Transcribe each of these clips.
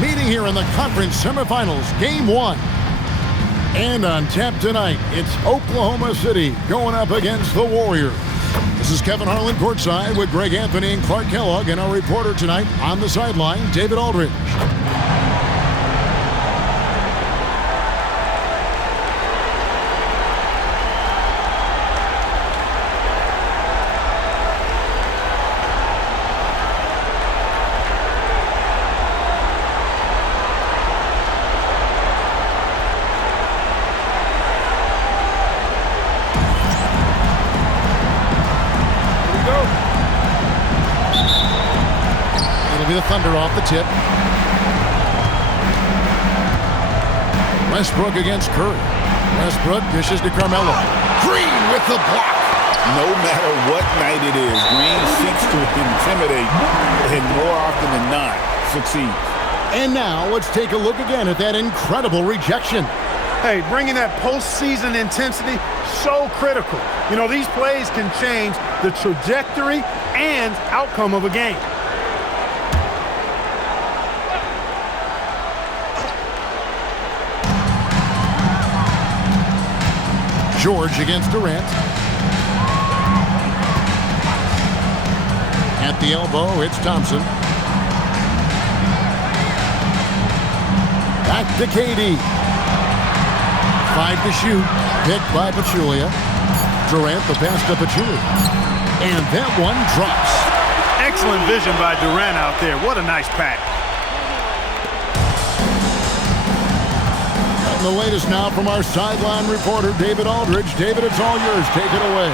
meeting here in the conference semifinals, game 1. And on tap tonight, it's Oklahoma City going up against the Warriors. This is Kevin Harlan courtside with Greg Anthony and Clark Kellogg, and our reporter tonight on the sideline, David Aldridge. The Thunder off the tip. Westbrook against Curry. Westbrook dishes to Carmelo. Green with the block. No matter what night it is, Green seeks to intimidate and more often than not succeeds. And now let's take a look again at that incredible rejection. Hey, bringing that postseason intensity, so critical. You know, these plays can change the trajectory and outcome of a game. George against Durant. At the elbow, it's Thompson. Back to KD. 5 to shoot. Picked by Pachulia. Durant the pass to Pachulia. And that one drops. Excellent vision by Durant out there. What a nice pack. The latest now from our sideline reporter, David Aldridge. David, it's all yours. Take it away.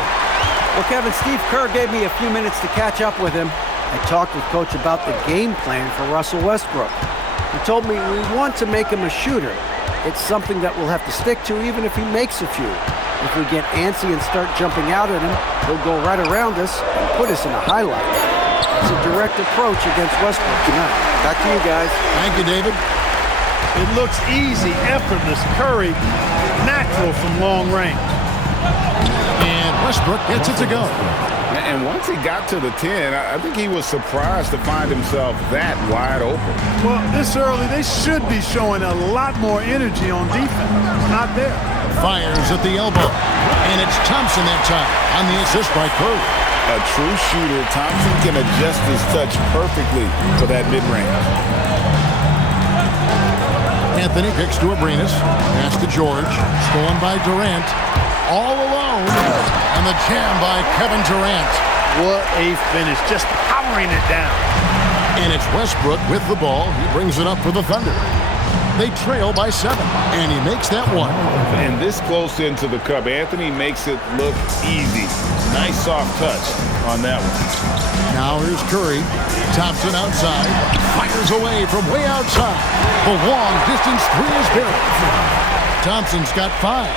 Well, Kevin, Steve Kerr gave me a few minutes to catch up with him. I talked with Coach about the game plan for Russell Westbrook. He told me we want to make him a shooter. It's something that we'll have to stick to even if he makes a few. If we get antsy and start jumping out at him, he'll go right around us and put us in a highlight. It's a direct approach against Westbrook tonight. Back to you guys. Thank you, David. It looks easy, effortless. Curry, natural from long range. And Westbrook gets it to go. And once he got to the 10, I think he was surprised to find himself that wide open. Well, this early, they should be showing a lot more energy on defense. It's not there. Fires at the elbow. And it's Thompson that time on the assist by Curry. A true shooter, Thompson can adjust his touch perfectly for that mid-range. Anthony picks to Abrinas. Pass to George. Stolen by Durant. All alone. And the jam by Kevin Durant. What a finish. Just powering it down. And it's Westbrook with the ball. He brings it up for the Thunder. They trail by 7. And he makes that one. And this close into the cup, Anthony makes it look easy. Nice soft touch on that one. Now here's Curry. Thompson outside. Fires away from way outside. The long distance 3 is good. Thompson's got 5.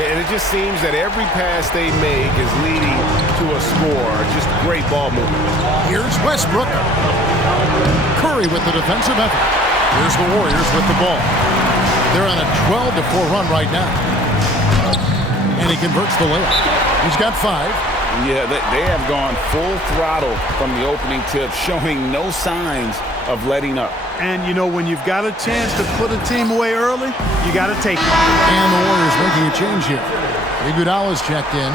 And it just seems that every pass they make is leading to a score. Just great ball movement. Here's Westbrook. Curry with the defensive effort. Here's the Warriors with the ball. They're on a 12-4 run right now. And he converts the layup. He's got 5. Yeah, they have gone full throttle from the opening tip, showing no signs of letting up. And, you know, when you've got a chance to put a team away early, you got to take it. And the Warriors making a change here. Iguodala's checked in.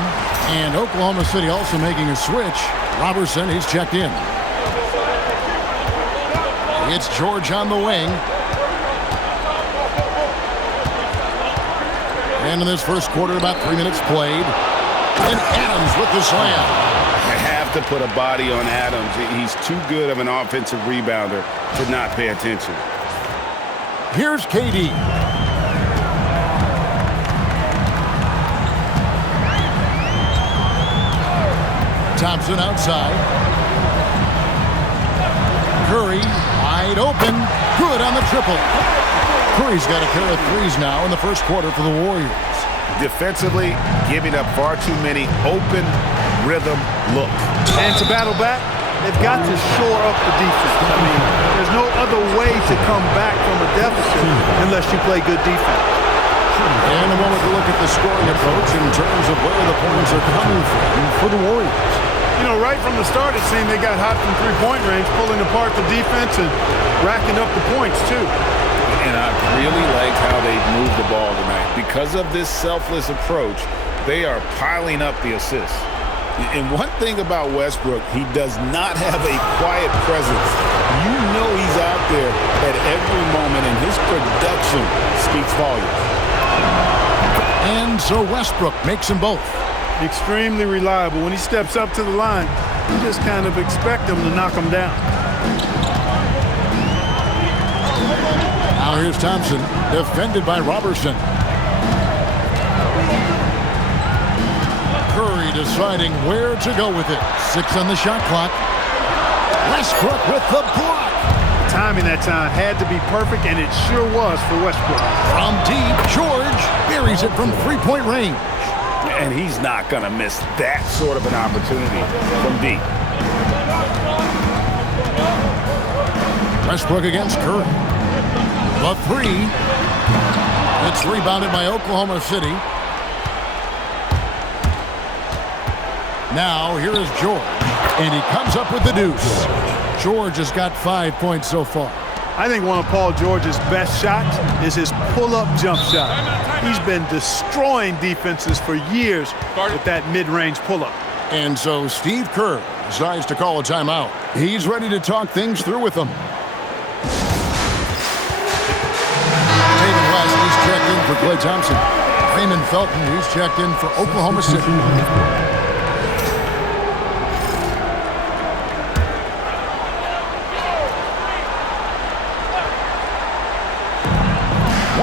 And Oklahoma City also making a switch. Robertson, he's checked in. It's George on the wing. And in this first quarter, about 3 minutes played. And Adams with the slam. They have to put a body on Adams. He's too good of an offensive rebounder to not pay attention. Here's KD. Thompson outside. Curry wide open. Good on the triple. Curry's got a pair of 3s now in the first quarter for the Warriors. Defensively, giving up far too many open rhythm looks. And to battle back, they've got to shore up the defense. I mean, there's no other way to come back from a deficit unless you play good defense. And a moment to look at the scoring approach in terms of where the points are coming from for the Warriors. You know, right from the start, it seemed they got hot from three-point range, pulling apart the defense and racking up the points, too. And I really liked how they moved the ball tonight. Because of this selfless approach, they are piling up the assists. And one thing about Westbrook, he does not have a quiet presence. You know he's out there at every moment, and his production speaks volumes. And so Westbrook makes them both. Extremely reliable. When he steps up to the line, you just kind of expect him to knock him down. Now here's Thompson, defended by Robertson. Curry deciding where to go with it. 6 on the shot clock. Westbrook with the block. Timing that time had to be perfect, and it sure was for Westbrook. From deep, George buries it from three-point range. And he's not going to miss that sort of an opportunity from deep. Westbrook against Curry. The three. It's rebounded by Oklahoma City. Now here is George, and he comes up with the deuce. George has got 5 points so far. I think one of Paul George's best shots is his pull-up jump shot. He's been destroying defenses for years with that mid-range pull-up. And so Steve Kerr decides to call a timeout. He's ready to talk things through with them. David West, he's checked in for Klay Thompson. Raymond Felton, he's checked in for Oklahoma City.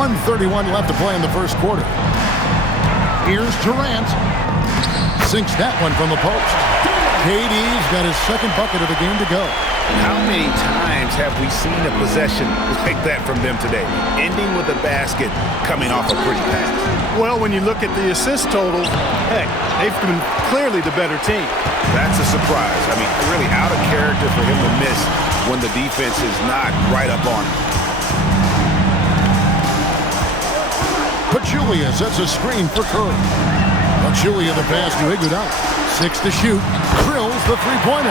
1:31 left to play in the first quarter. Here's Durant. Sinks that one from the post. KD's got his second bucket of the game to go. How many times have we seen a possession like that from them today? Ending with a basket, coming off a pretty pass. Well, when you look at the assist totals, heck, they've been clearly the better team. That's a surprise. I mean, really out of character for him to miss when the defense is not right up on him. Pachulia sets a screen for Curry. Pachulia the pass to Iguodala. 6 to shoot. Drills the three-pointer.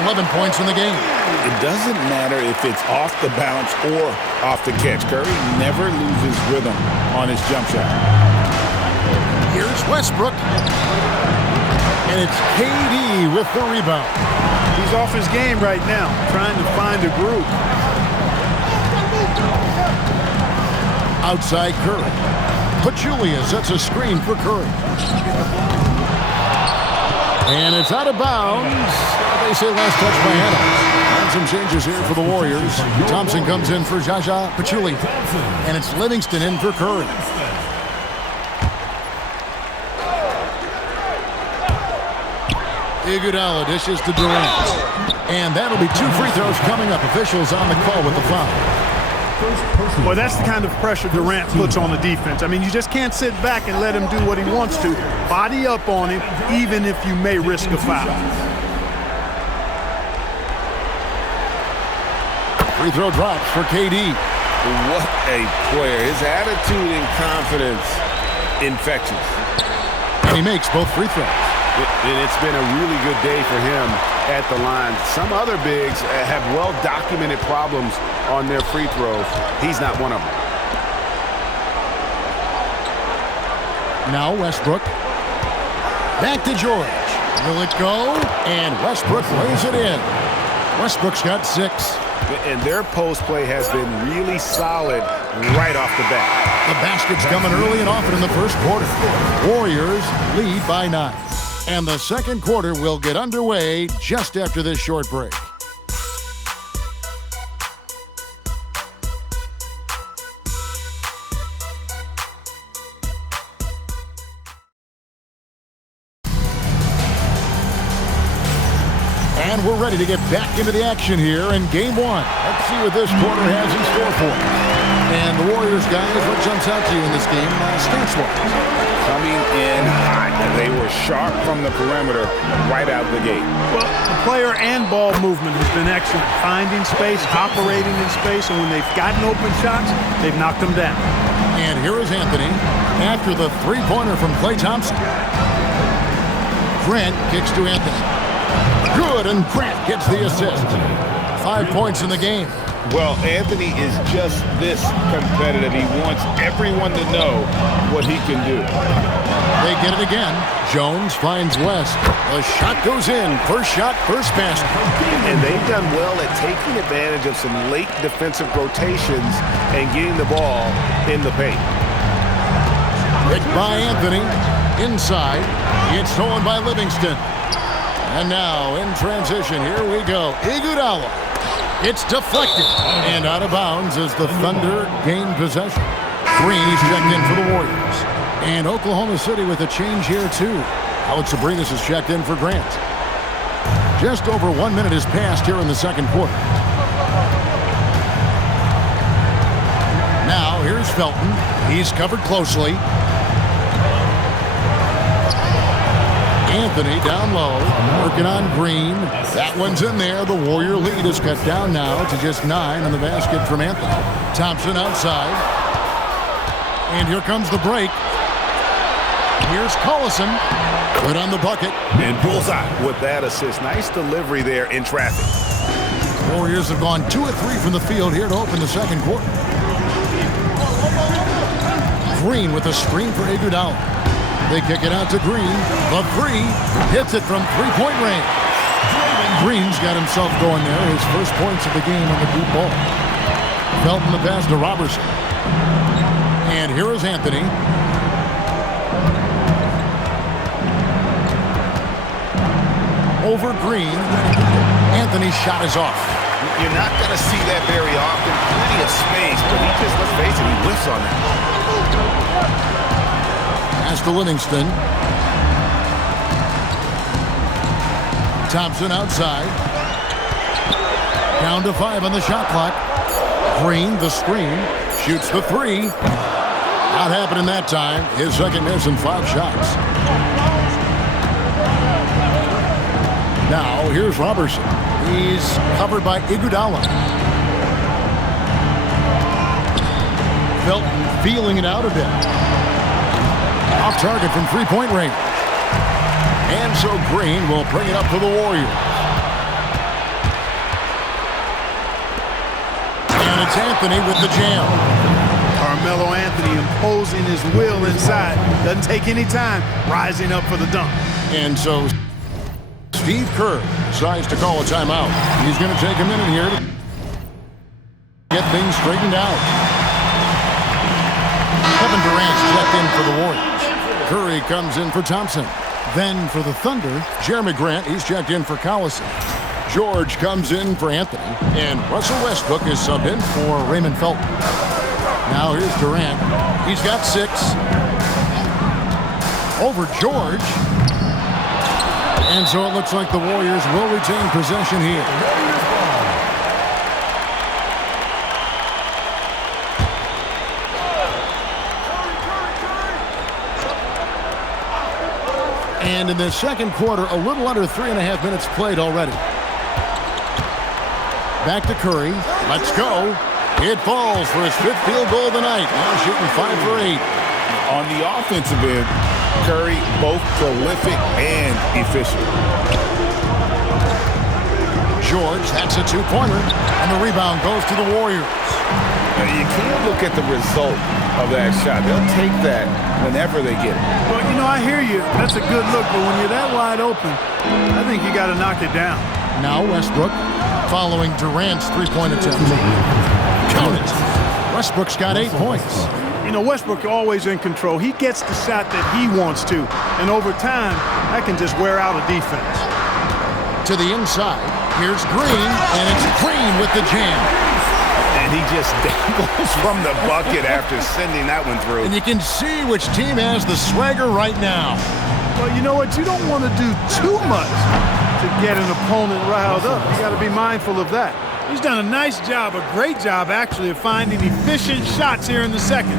11 points in the game. It doesn't matter if it's off the bounce or off the catch. Curry never loses rhythm on his jump shot. Here's Westbrook. And it's KD with the rebound. He's off his game right now, trying to find a groove. Outside Curry. Pachulia sets a screen for Curry. And it's out of bounds. They say last touch by Adams. And some changes here for the Warriors. Thompson comes in for Zaza Pachulia. And it's Livingston in for Curry. Iguodala dishes to Durant. And that'll be 2 free throws coming up. Officials on the call with the foul. Well, that's the kind of pressure Durant puts on the defense. I mean, you just can't sit back and let him do what he wants to. Body up on him, even if you may risk a foul. Free throw drops for KD. What a player. His attitude and confidence infectious. And he makes both free throws. And it's been a really good day for him at the line. Some other bigs have well-documented problems on their free throws. He's not one of them. Now Westbrook. Back to George. Will it go? And Westbrook lays it in. Westbrook's got 6. And their post play has been really solid right off the bat. The basket's coming early and often in the first quarter. Warriors lead by 9. And the second quarter will get underway just after this short break. And we're ready to get back into the action here in Game 1. Let's see what this quarter has in store for us. And the Warriors, guys, what jumps out to you in this game stance-wise? Coming in hot. They were sharp from the perimeter right out the gate. Well, the player and ball movement has been excellent. Finding space, operating in space, and when they've gotten open shots, they've knocked them down. And here is Anthony after the three-pointer from Klay Thompson. Grant kicks to Anthony. Good, and Grant gets the assist. 5 points in the game. Well, Anthony is just this competitive. He wants everyone to know what he can do. They get it again. Jones finds West. The shot goes in. First shot, first basket. And they've done well at taking advantage of some late defensive rotations and getting the ball in the paint. Picked by Anthony. Inside. It's stolen by Livingston. And now, in transition, here we go. Iguodala. It's deflected. And out of bounds as the Thunder gain possession. Green is checked in for the Warriors. And Oklahoma City with a change here, too. Alex Abrines is checked in for Grant. Just over 1 minute has passed here in the second quarter. Now, here's Felton. He's covered closely. Anthony down low, working on Green. That one's in there. The Warrior lead is cut down now to just 9 on the basket from Anthony. Thompson outside. And here comes the break. Here's Collison. Good on the bucket. And bullseye with that assist. Nice delivery there in traffic. Warriors have gone 2 of 3 from the field here to open the second quarter. Green with a screen for Iguodala. They kick it out to Green. The three. Hits it from three-point range. Green's got himself going there. His first points of the game on the deep ball. Felton the pass to Robertson. And here is Anthony. Over Green. Anthony's shot is off. You're not going to see that very often. Plenty of space, but he just, let's face it, he whiffs on that. Pass to Livingston. Thompson outside. Down to 5 on the shot clock. Green, the screen. Shoots the three. Not happening that time. His second miss in 5 shots. Now, here's Robertson. He's covered by Iguodala. Felton feeling it out a bit. Off target from three-point range. And so Green will bring it up for the Warriors. And it's Anthony with the jam. Carmelo Anthony imposing his will inside. Doesn't take any time. Rising up for the dunk. And so Steve Kerr decides to call a timeout. He's going to take a minute here to get things straightened out. Kevin Durant's checked in for the Warriors. Curry comes in for Thompson. Then for the Thunder, Jeremy Grant, he's checked in for Collison. George comes in for Anthony. And Russell Westbrook is subbed in for Raymond Felton. Now here's Durant. He's got 6. Over George. And so it looks like the Warriors will retain possession here. And in the second quarter, a little under 3.5 minutes played already. Back to Curry. Let's go. It falls for his 5th field goal of the night. Now shooting 5 for 8. On the offensive end, Curry both prolific and efficient. George, that's a 2-pointer. And the rebound goes to the Warriors. Now, you can't look at the result of that shot. They'll take that whenever they get it. Well, you know, I hear you. That's a good look, but when you're that wide open, I think you got to knock it down. Now Westbrook following Durant's 3-point attempt. Count it. Westbrook's got 8 points. You know, Westbrook always in control. He gets the shot that he wants to. And over time, that can just wear out a defense. To the inside. Here's Green, and it's Green with the jam. And he just dangles from the bucket after sending that one through. And you can see which team has the swagger right now. Well, you know what? You don't want to do too much to get an opponent riled up. You got to be mindful of that. He's done a nice job, a great job, actually, of finding efficient shots here in the second.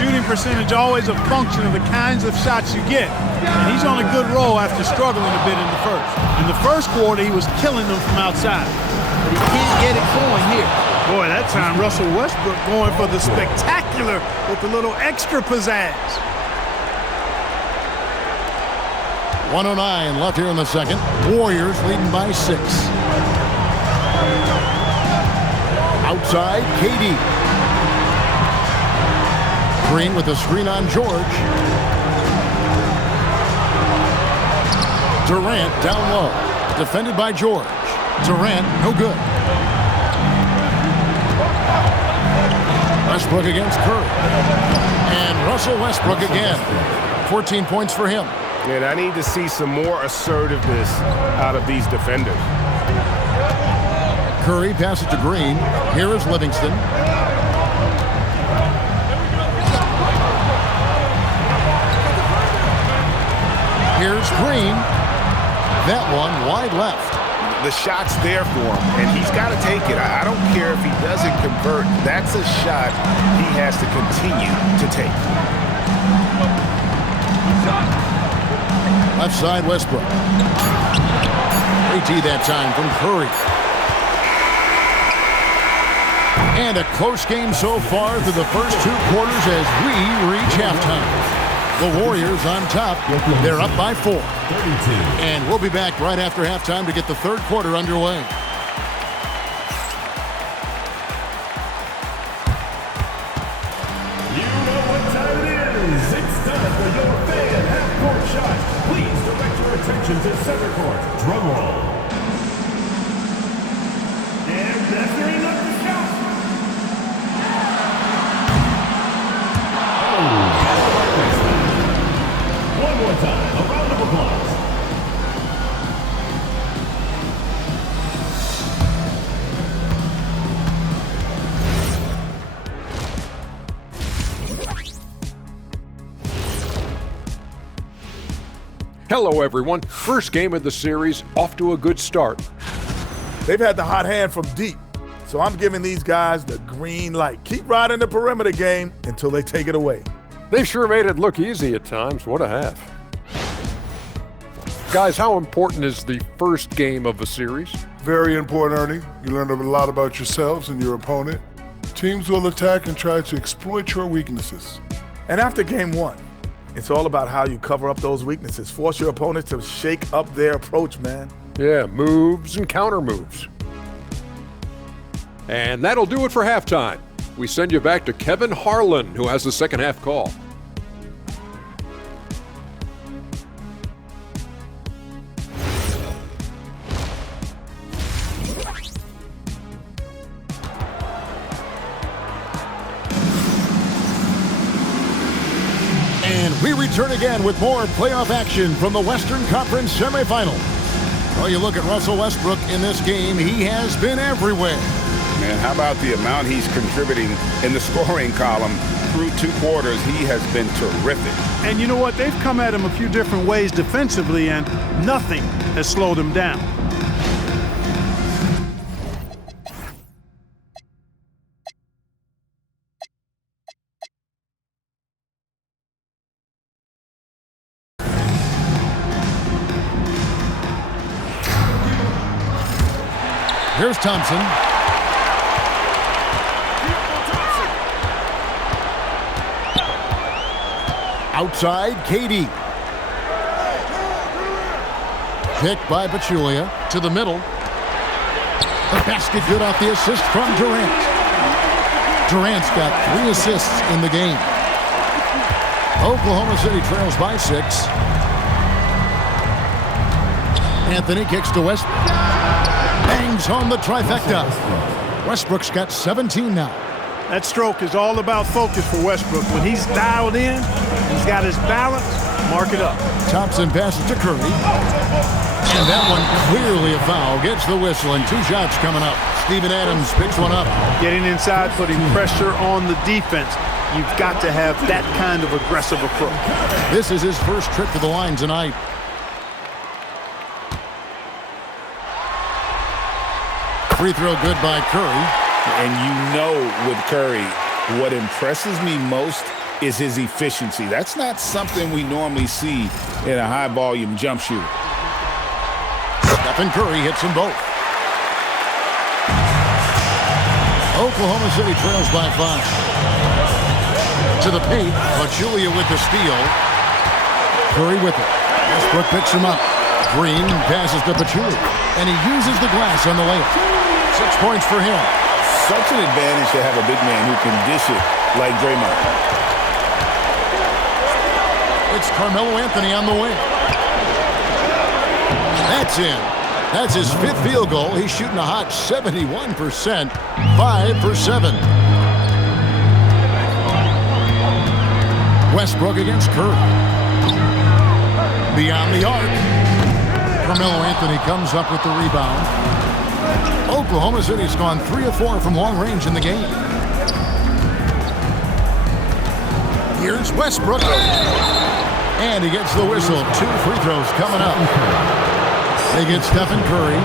Shooting percentage always a function of the kinds of shots you get. And he's on a good roll after struggling a bit in the first. In the first quarter, he was killing them from outside. But he can't get it going here. Boy, that time Russell Westbrook going for the spectacular with a little extra pizzazz. 1:09 left here in the second. Warriors leading by 6. Outside, KD. Green with a screen on George. Durant down low. Defended by George. Durant, no good. Westbrook against Curry. And Russell Westbrook again. 14 points for him. And I need to see some more assertiveness out of these defenders. Curry passes to Green. Here is Livingston. Here's Green. That one wide left. The shot's there for him, and he's got to take it. I don't care if he doesn't convert. That's a shot he has to continue to take. Left side, Westbrook. AT that time from Curry. And a close game so far through the first 2 quarters as we reach halftime. The Warriors on top. They're up by 4. And we'll be back right after halftime to get the third quarter underway. You know what time it is. It's time for your fan half-court shot. Please direct your attention to center court. Drum roll. And measuring up the shot. One more time. A round of applause. Hello, everyone. First game of the series, off to a good start. They've had the hot hand from deep, so I'm giving these guys the green light. Keep riding the perimeter game until they take it away. They've sure made it look easy at times. What a half. Guys, how important is the first game of a series? Very important, Ernie. You learn a lot about yourselves and your opponent. Teams will attack and try to exploit your weaknesses. And after game 1, it's all about how you cover up those weaknesses. Force your opponent to shake up their approach, man. Yeah, moves and counter moves. And that'll do it for halftime. We send you back to Kevin Harlan, who has the second half call. And we return again with more playoff action from the Western Conference semifinal. Well, you look at Russell Westbrook in this game, he has been everywhere. Man, how about the amount he's contributing in the scoring column through 2 quarters? He has been terrific. And you know what? They've come at him a few different ways defensively, and nothing has slowed him down. Here's Thompson. Outside, KD. Picked by Pachulia to the middle. The basket good off the assist from Durant. Durant's got 3 assists in the game. Oklahoma City trails by 6. Anthony kicks to Westbrook. Bangs home the trifecta. Westbrook's got 17 now. That stroke is all about focus for Westbrook. When he's dialed in, he's got his balance, mark it up. Thompson passes to Curry. And that one clearly a foul. Gets the whistle and 2 shots coming up. Steven Adams picks one up. Getting inside, putting pressure on the defense. You've got to have that kind of aggressive approach. This is his first trip to the line tonight. Free throw good by Curry. And you know with Curry, what impresses me most is his efficiency. That's not something we normally see in a high-volume jump shooter. Stephen Curry hits them both. Oklahoma City trails by 5. To the paint, Pachulia with the steal. Curry with it. Westbrook picks him up. Green passes to Pachulia, and he uses the glass on the layup. 6 points for him. Such an advantage to have a big man who can dish it like Draymond. It's Carmelo Anthony on the wing. That's in. That's his 5th field goal. He's shooting a hot 71%, 5 for 7. Westbrook against Curry. Beyond the arc. Carmelo Anthony comes up with the rebound. Oklahoma City's gone 3 of 4 from long range in the game. Here's Westbrook. And he gets the whistle. 2 free throws coming up. They get Stephen Curry.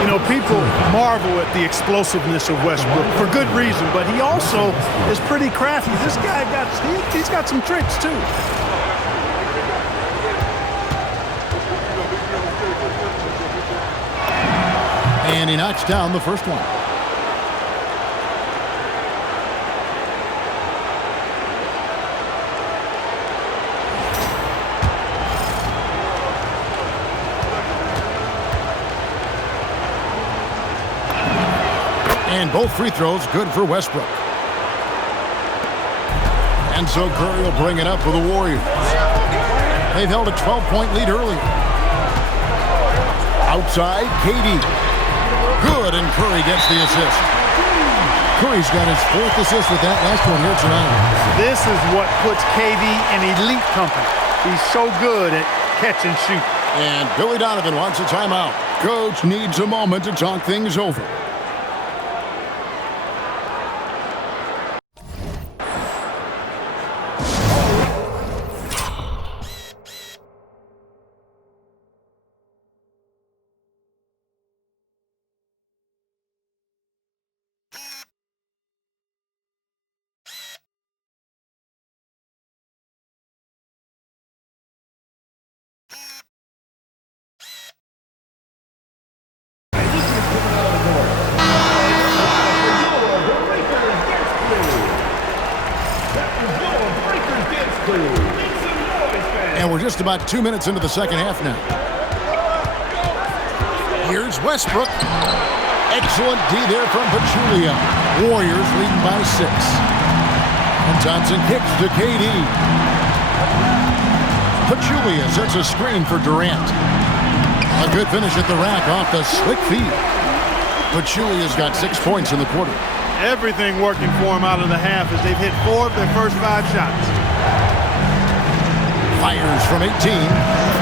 You know, people marvel at the explosiveness of Westbrook for good reason, but he also is pretty crafty. This guy he's got some tricks too. And he knocks down the first one. And both free throws good for Westbrook. And so Curry will bring it up for the Warriors. They've held a 12-point lead earlier. Outside, KD. Good, and Curry gets the assist. Curry's got his 4th assist with that last one here tonight. This is what puts KD in elite company. He's so good at catch and shoot. And Billy Donovan wants a timeout. Coach needs a moment to talk things over. And we're just about 2 minutes into the second half now. Here's Westbrook. Excellent D there from Pachulia. Warriors leading by 6. And Thompson kicks to KD. Pachulia sets a screen for Durant. A good finish at the rack off the slick feed. Pachulia's got 6 points in the quarter. Everything working for him out of the half as they've hit 4 of their first 5 shots. Fires from 18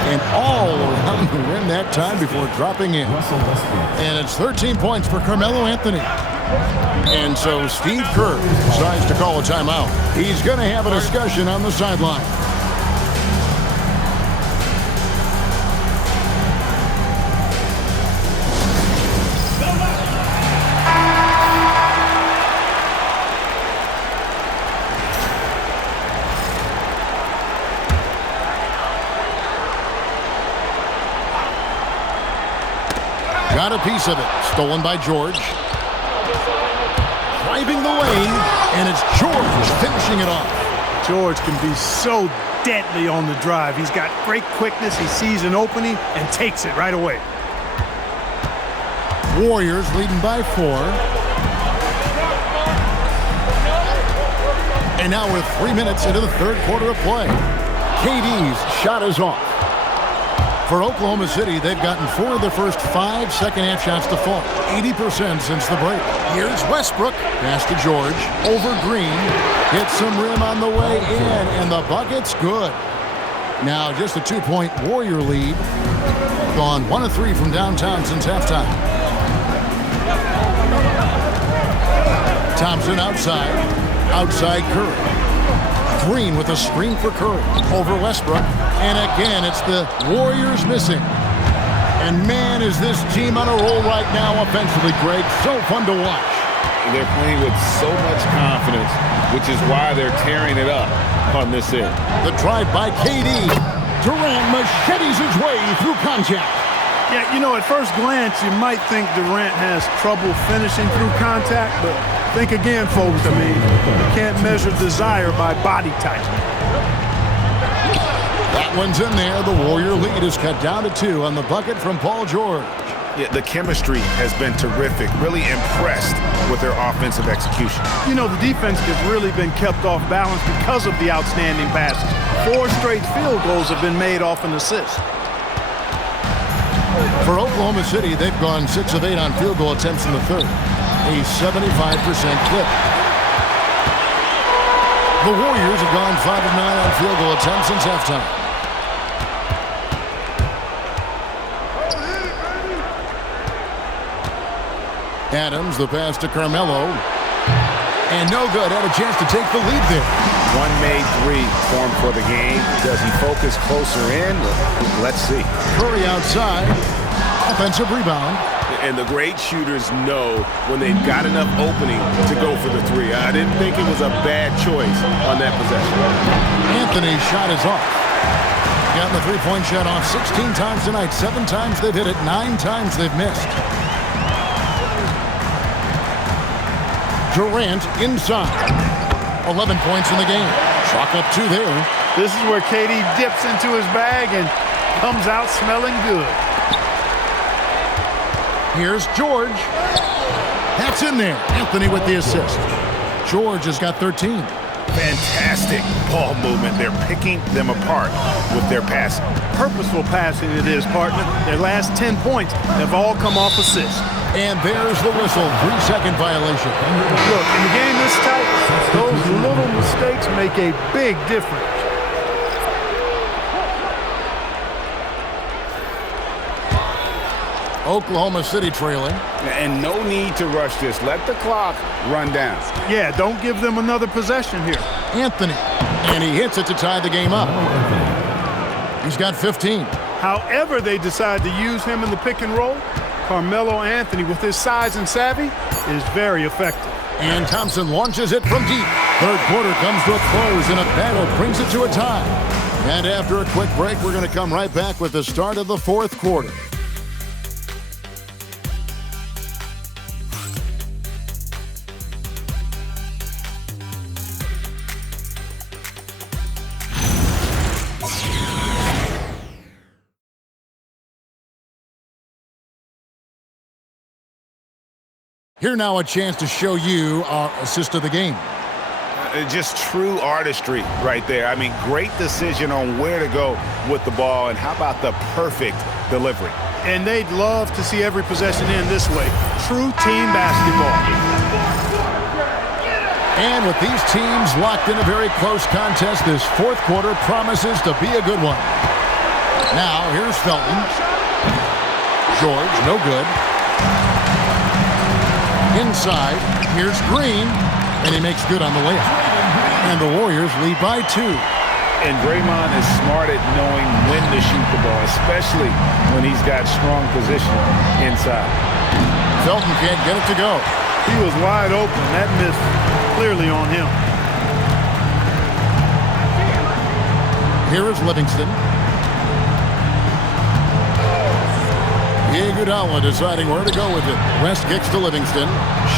and all around the rim that time before dropping in. And it's 13 points for Carmelo Anthony. And so Steve Kerr decides to call a timeout. He's going to have a discussion on the sideline. Got a piece of it. Stolen by George. Driving the lane, and it's George finishing it off. George can be so deadly on the drive. He's got great quickness. He sees an opening and takes it right away. Warriors leading by 4. And now we're 3 minutes into the third quarter of play. KD's shot is off. For Oklahoma City, they've gotten 4 of their first 5 second-half shots to fall. 80% since the break. Here's Westbrook. Pass to George. Over Green. Hits some rim on the way in, and the bucket's good. Now just a 2-point Warrior lead. Gone 1 of 3 from downtown since halftime. Thompson outside. Outside Curry. Green with a screen for Curry. Over Westbrook. And again, it's the Warriors missing. And man, is this team on a roll right now offensively, Greg. So fun to watch. They're playing with so much confidence, which is why they're tearing it up on this end. The drive by KD. Durant machetes his way through contact. Yeah, you know, at first glance, you might think Durant has trouble finishing through contact, but think again, folks. I mean, you can't measure desire by body type. That one's in there. The Warrior lead is cut down to 2 on the bucket from Paul George. Yeah, the chemistry has been terrific. Really impressed with their offensive execution. You know, the defense has really been kept off balance because of the outstanding passes. 4 straight field goals have been made off an assist. For Oklahoma City, they've gone 6 of 8 on field goal attempts in the third. A 75% clip. The Warriors have gone 5 of 9 on field goal attempts since halftime. Adams, the pass to Carmelo. And no good. Had a chance to take the lead there. One made 3 formed for the game. Does he focus closer in? Let's see. Curry outside. Offensive rebound. And the great shooters know when they've got enough opening to go for the 3. I didn't think it was a bad choice on that possession. Anthony's shot is off. Gotten the three-point shot off 16 times tonight. 7 times they've hit it. 9 times they've missed. Durant inside. 11 points in the game. Chalk up 2 there. This is where KD dips into his bag and comes out smelling good. Here's George. That's in there. Anthony with the assist. George has got 13. Fantastic ball movement. They're picking them apart with their passing. Purposeful passing it is, partner. Their last 10 points have all come off assists. And there's the whistle. 3-second violation. Look, in a game this tight, those little mistakes make a big difference. Oklahoma City trailing. And no need to rush this. Let the clock run down. Yeah, don't give them another possession here. Anthony. And he hits it to tie the game up. He's got 15. However they decide to use him in the pick and roll, Carmelo Anthony, with his size and savvy, is very effective. And Thompson launches it from deep. Third quarter comes to a close, and a battle brings it to a tie. And after a quick break, we're going to come right back with the start of the fourth quarter. Here now a chance to show you our assist of the game. Just true artistry right there. I mean, great decision on where to go with the ball, and how about the perfect delivery. And they'd love to see every possession end this way. True team basketball. And with these teams locked in a very close contest, this fourth quarter promises to be a good one. Now, here's Felton. George, no good. Inside, here's Green, and he makes good on the layup. And the Warriors lead by 2. And Draymond is smart at knowing when to shoot the ball, especially when he's got strong position inside. Felton can't get it to go. He was wide open. That miss clearly on him. Here is Livingston. Iguodala deciding where to go with it. West kicks to Livingston.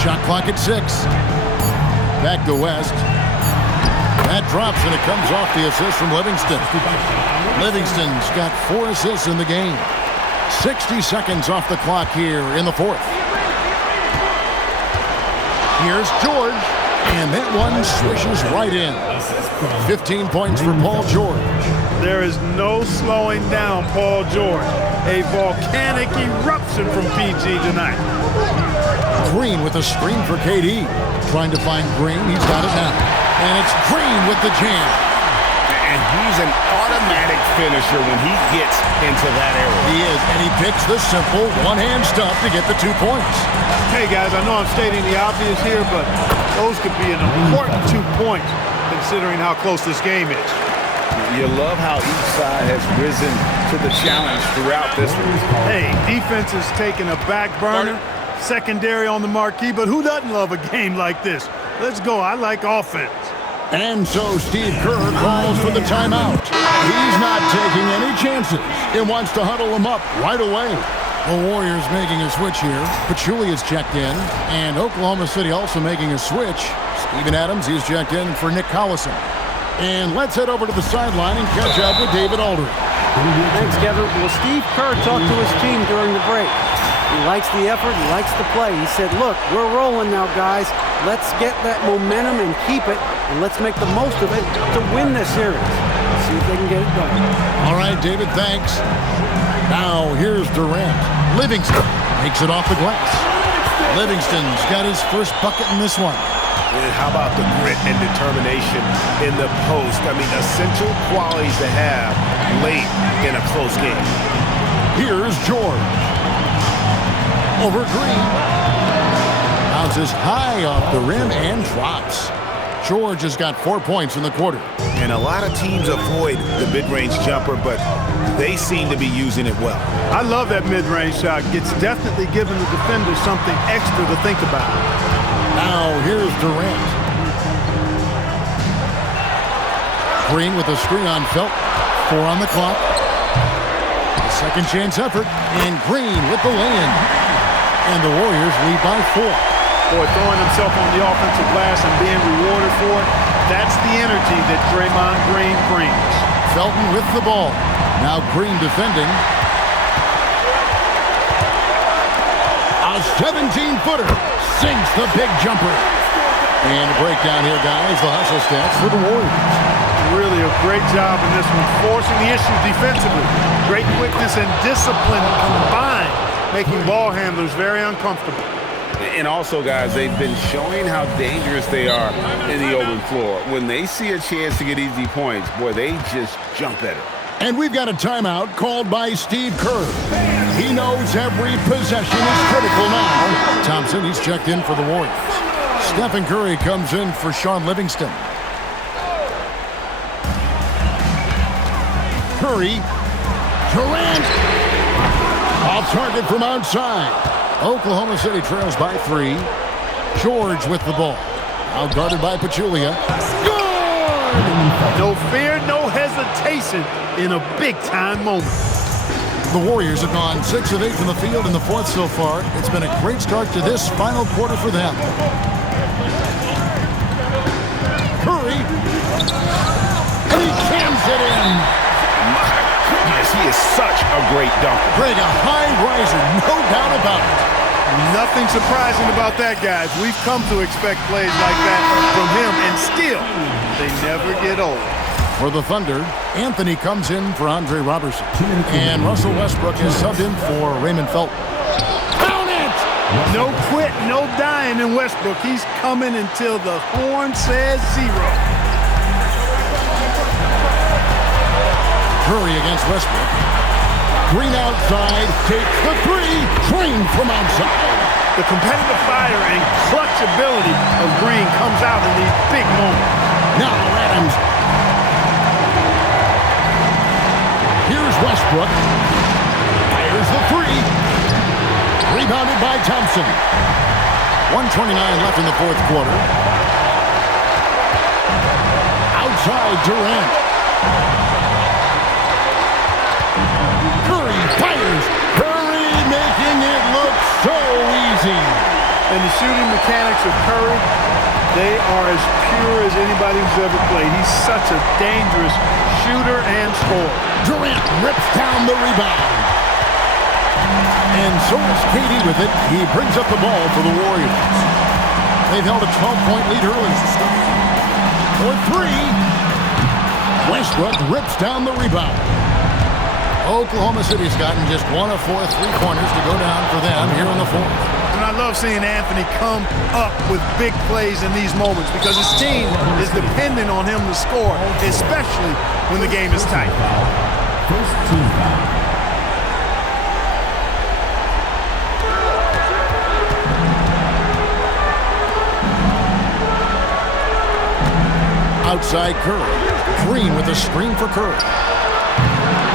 Shot clock at 6. Back to West. That drops, and it comes off the assist from Livingston. Livingston's got 4 assists in the game. 60 seconds off the clock here in the fourth. Here's George, and that one swishes right in. 15 points for Paul George. There is no slowing down Paul George. A volcanic eruption from PG tonight. Green with a screen for KD. Trying to find Green. He's got it now. And it's Green with the jam. And he's an automatic finisher when he gets into that area. He is, and he picks the simple one-hand stuff to get the 2 points. Hey, guys, I know I'm stating the obvious here, but those could be an important 2 points considering how close this game is. You love how each side has risen to the challenge throughout this one. Hey, defense is taking a back burner, secondary on the marquee, but who doesn't love a game like this? Let's go. I like offense. And so Steve Kerr calls for the timeout. He's not taking any chances and wants to huddle them up right away. The Warriors making a switch here. Pachulia is checked in, and Oklahoma City also making a switch. Steven Adams, he's checked in for Nick Collison. And let's head over to the sideline and catch up with David Aldridge. Thanks, Kevin. Well, Steve Kerr talked to his team during the break. He likes the effort. He likes the play. He said, look, we're rolling now, guys. Let's get that momentum and keep it, and let's make the most of it to win this series. See if they can get it done. All right, David, thanks. Now, here's Durant. Livingston makes it off the glass. Livingston's got his first bucket in this one. And how about the grit and determination in the post? I mean, essential qualities to have late in a close game. Here's George. Over Green. Bounces high off the rim and drops. George has got 4 points in the quarter. And a lot of teams avoid the mid-range jumper, but they seem to be using it well. I love that mid-range shot. It's definitely giving the defender something extra to think about. Now here's Durant. Green with a screen on Felt. 4 on the clock. A second chance effort. And Green with the lay-in. And the Warriors lead by 4. Boy, throwing himself on the offensive glass and being rewarded for it, that's the energy that Draymond Green brings. Felton with the ball. Now Green defending. A 17-footer. Sinks the big jumper. And a breakdown here, guys. The hustle stats for the Warriors. Really a great job in this one, forcing the issue defensively. Great quickness and discipline combined, making ball handlers very uncomfortable. And also, guys, they've been showing how dangerous they are in the open floor. When they see a chance to get easy points, boy, they just jump at it. And we've got a timeout called by Steve Kerr. He knows every possession is critical now. Thompson, he's checked in for the Warriors. Stephen Curry comes in for Sean Livingston. Curry. Durant. Off target from outside. Oklahoma City trails by 3. George with the ball. Now guarded by Pachulia. Good! No fear, no hesitation in a big-time moment. The Warriors have gone 6 of 8 from the field in the fourth so far. It's been a great start to this final quarter for them. Curry. And he cams it in. Yes, he is such a great dunker. Greg, a high riser, no doubt about it. Nothing surprising about that, guys. We've come to expect plays like that from him, and still, they never get old. For the Thunder, Anthony comes in for Andre Robertson. And Russell Westbrook is subbed in for Raymond Felton. Count it! No quit, no dying in Westbrook. He's coming until the horn says 0. Curry against Westbrook. Green outside, takes the 3, Green from outside. The competitive fire and clutch ability of Green comes out in these big moments. Now Adams. Here's Westbrook. Fires the 3. Rebounded by Thompson. 1:29 left in the fourth quarter. Outside Durant. Curry fires. Curry making it look so easy. And the shooting mechanics of Curry, they are as pure as anybody who's ever played. He's such a dangerous shooter and scorer. Durant rips down the rebound. And so is KD with it. He brings up the ball for the Warriors. They've held a 12-point lead early. For 3. Westbrook rips down the rebound. Oklahoma City's gotten just 1 of 4 3-pointers to go down for them here in the fourth. And I love seeing Anthony come up with big plays in these moments because his team is dependent on him to score, especially when the game is tight. First team foul. Outside Curry. Green with a screen for Curry.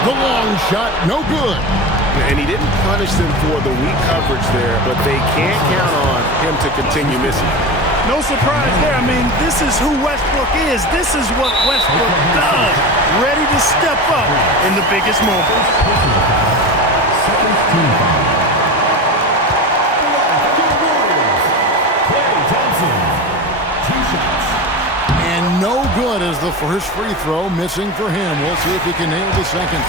The long shot, no good. And he didn't punish them for the weak coverage there, but they can't count on him to continue missing. No surprise there. I mean, this is who Westbrook is. This is what Westbrook does. Ready to step up in the biggest moments. Second team foul. no good as the first free throw missing for him. We'll see if he can nail the second.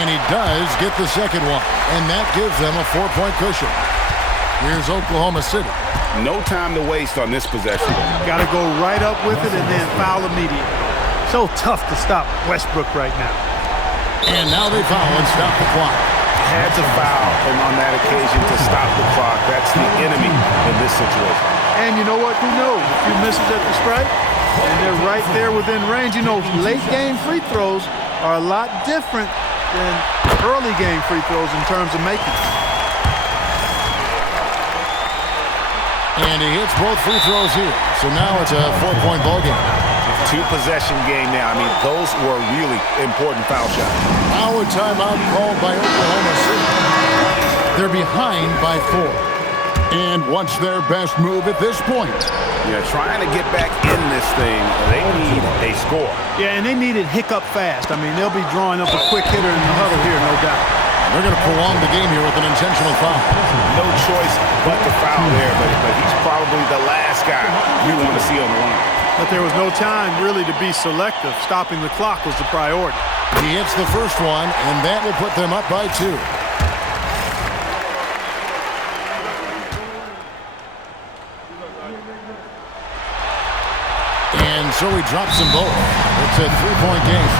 And he does get the second one, and that gives them a 4-point cushion. Here's Oklahoma City. No time to waste on this possession. Got to go right up with it and then foul immediately. So tough to stop Westbrook right now. And now they foul and stop the clock. Had to foul, and on that occasion to stop the clock. That's the enemy in this situation. And you know what? Who knows? A few misses at the stripe, and they're right there within range. You know, late game free throws are a lot different than early game free throws in terms of making. And he hits both free throws here. So now it's a 4-point ball game. Two-possession game now. I mean, those were really important foul shots. Now a timeout called by Oklahoma City. They're behind by 4. And what's their best move at this point? Yeah, trying to get back in this thing, they need a score. Yeah, and they need it hiccup fast. I mean, they'll be drawing up a quick hitter in the huddle here, no doubt. They're going to prolong the game here with an intentional foul. No choice but to foul there, but he's probably the last guy you want to see on the line. But there was no time really to be selective. Stopping the clock was the priority. He hits the first one, and that will put them up by 2. And so he drops them both. It's a 3-point game.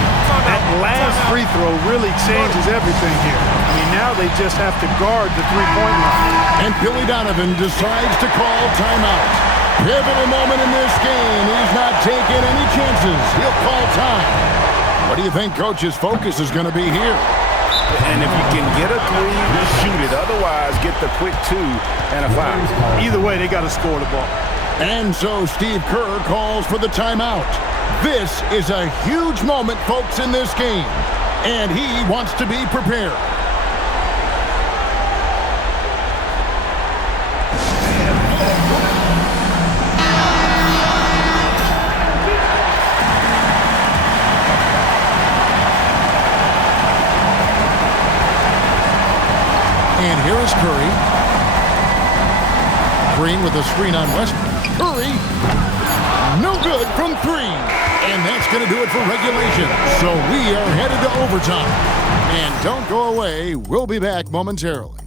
That last free throw really changes everything here. I mean, now they just have to guard the 3-point line. And Billy Donovan decides to call timeout. Pivotal moment in this game. He's not taking any chances. He'll call time. What do you think Coach's focus is going to be here? And if you can get a 3, shoot it. Otherwise, get the quick 2 and a foul. Either way, they got to score the ball. And so Steve Kerr calls for the timeout. This is a huge moment, folks, in this game. And he wants to be prepared. And here is Curry. Green with a screen on Westbrook. Curry, no good from 3. And that's going to do it for regulation. So we are headed to overtime. And don't go away. We'll be back momentarily.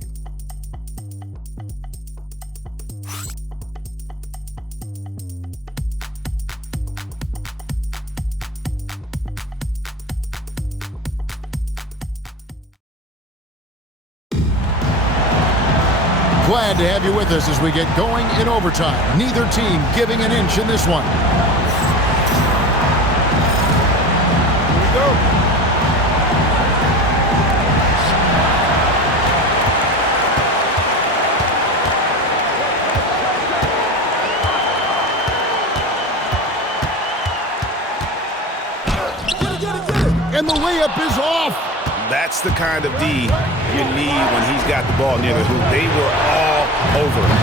Glad to have you with us as we get going in overtime. Neither team giving an inch in this one. Here we go. And the layup is off. That's the kind of D you need when he's got the ball near the hoop. They were all over him.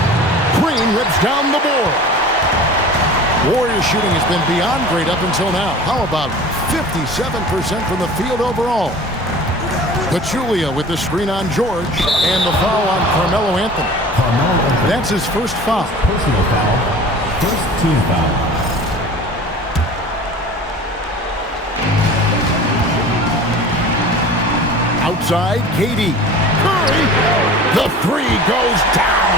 Green rips down the board. Warriors shooting has been beyond great up until now. How about 57% from the field overall? Pachulia with the screen on George and the foul on Carmelo Anthony. That's his first foul. Personal foul. First team foul. Outside, KD. Curry, the 3 goes down.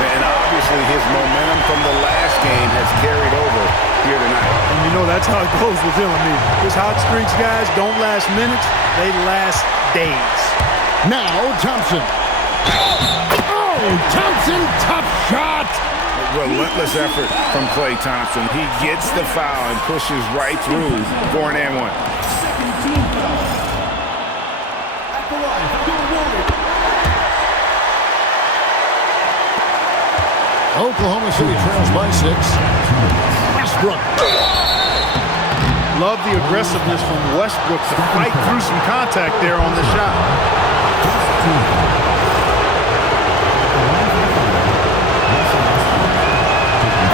And obviously his momentum from the last game has carried over here tonight. And you know that's how it goes with him. I mean, his hot streaks, guys, don't last minutes. They last days. Now, Thompson. Oh, Thompson, tough shot. Relentless effort from Klay Thompson. He gets the foul and pushes right through for an and 1. Second team foul. Oklahoma City trails by 6. Westbrook. Love the aggressiveness from Westbrook to fight through some contact there on the shot.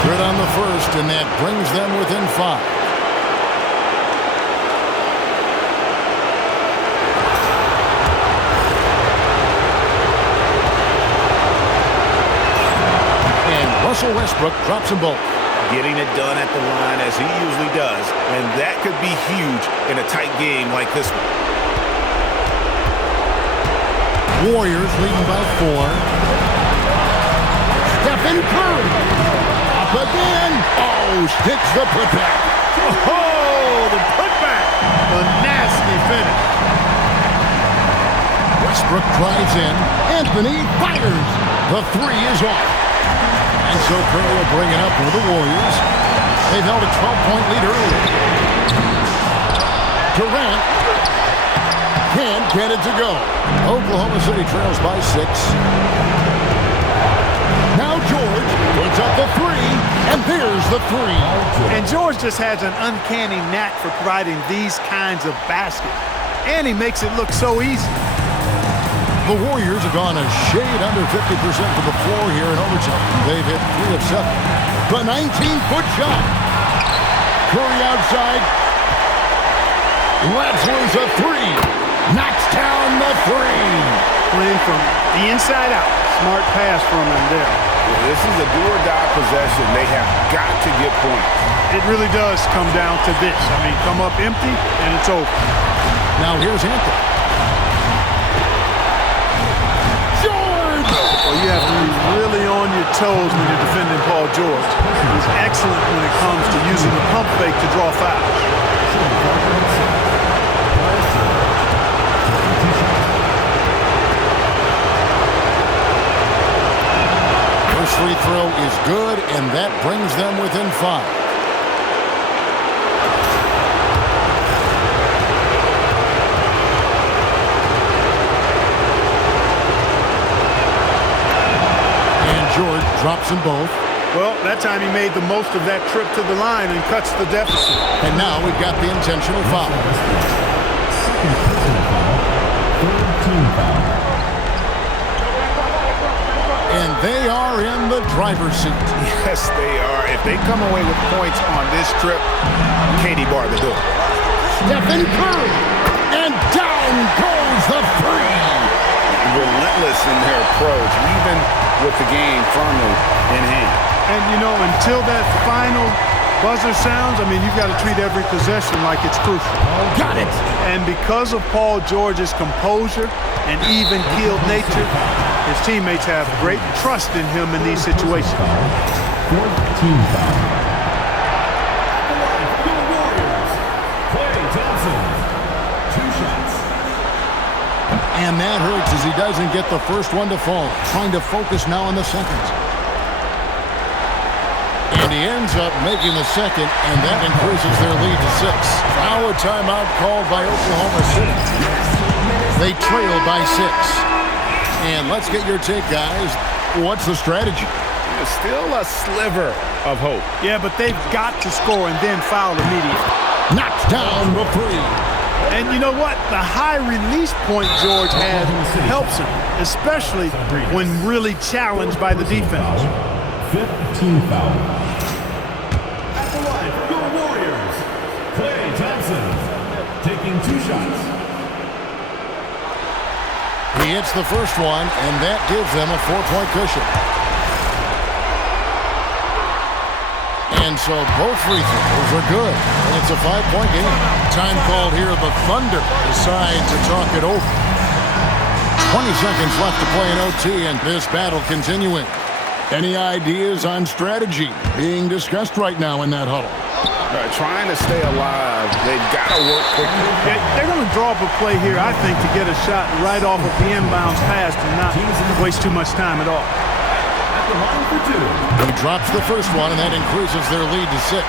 Good on the first, and that brings them within 5. Russell Westbrook drops them both. Getting it done at the line as he usually does, and that could be huge in a tight game like this one. Warriors leading by 4. Stephen Curry. Up again. Oh, sticks the putback. Oh, the putback. A nasty finish. Westbrook drives in. Anthony fires. The 3 is off. And so Curry will bring it up for the Warriors. They've held a 12-point lead earlier. Durant can't get it to go. Oklahoma City trails by 6. Now George puts up the 3, and there's the 3. And George just has an uncanny knack for providing these kinds of baskets. And he makes it look so easy. The Warriors have gone a shade under 50% from the floor here in overtime. They've hit 3 of 7. The 19-foot shot. Curry outside. Lets loose a 3. Knocks down the 3. Playing from the inside out. Smart pass from him there. This is a do-or-die possession. They have got to get points. It really does come down to this. I mean, come up empty, and it's over. Now here's Anthony. Well, you have to be really on your toes when you're defending Paul George. He's excellent when it comes to using the pump fake to draw fouls. First free throw is good, and that brings them within 5. George drops them both. Well, that time he made the most of that trip to the line and cuts the deficit. And now we've got the intentional foul. And they are in the driver's seat. Yes, they are. If they come away with points on this trip, Katie bar the door. Stephen Curry. And down goes the 3. Relentless in their approach, even with the game firmly in hand. And, you know, until that final buzzer sounds, I mean, you've got to treat every possession like it's crucial. Got it. And because of Paul George's composure and even-keeled nature, his teammates have great trust in him in these situations. 14 foul. Warriors, Klay Thompson, 2 shots. And that hurts as he doesn't get the first one to fall. Trying to focus now on the second. And he ends up making the second, and that increases their lead to 6. Now a timeout called by Oklahoma City. They trail by 6. And let's get your take, guys. What's the strategy? There's still a sliver of hope. Yeah, but they've got to score and then foul immediately. Knocks down the 3. And you know what? The high release point George has helps him, especially when really challenged by the defense. 15 foul. At the line, your Warriors, Klay Thompson, taking 2 shots. He hits the first one, and that gives them a 4-point cushion. And so both free throws are good. And it's a 5-point game. Time called here. The Thunder decide to talk it over. 20 seconds left to play in OT, and this battle continuing. Any ideas on strategy being discussed right now in that huddle? Trying to stay alive. They've got to work quickly. They're going to draw up a play here, I think, to get a shot right off of the inbounds pass and not waste too much time at all. At the line for 2. He drops the first one, and that increases their lead to 6.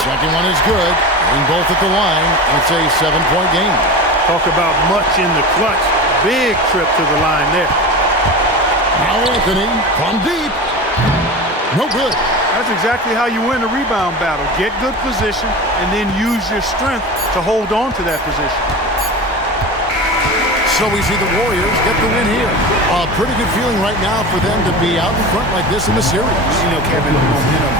Second one is good. Being both at the line, it's a 7-point game. Talk about much in the clutch. Big trip to the line there. Now Anthony from deep. No good. That's exactly how you win a rebound battle. Get good position and then use your strength to hold on to that position. So we see the Warriors get the win here. A pretty good feeling right now for them to be out in front like this in the series. You know, Kevin, momentum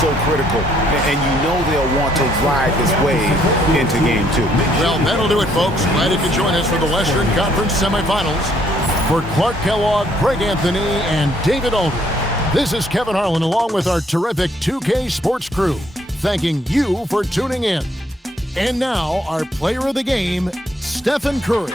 so critical. And you know they'll want to ride this wave into game 2. Well, that'll do it, folks. Glad you could join us for the Western Conference semifinals. For Clark Kellogg, Greg Anthony, and David Aldridge, this is Kevin Harlan along with our terrific 2K Sports crew, thanking you for tuning in. And now, our player of the game, Stephen Curry.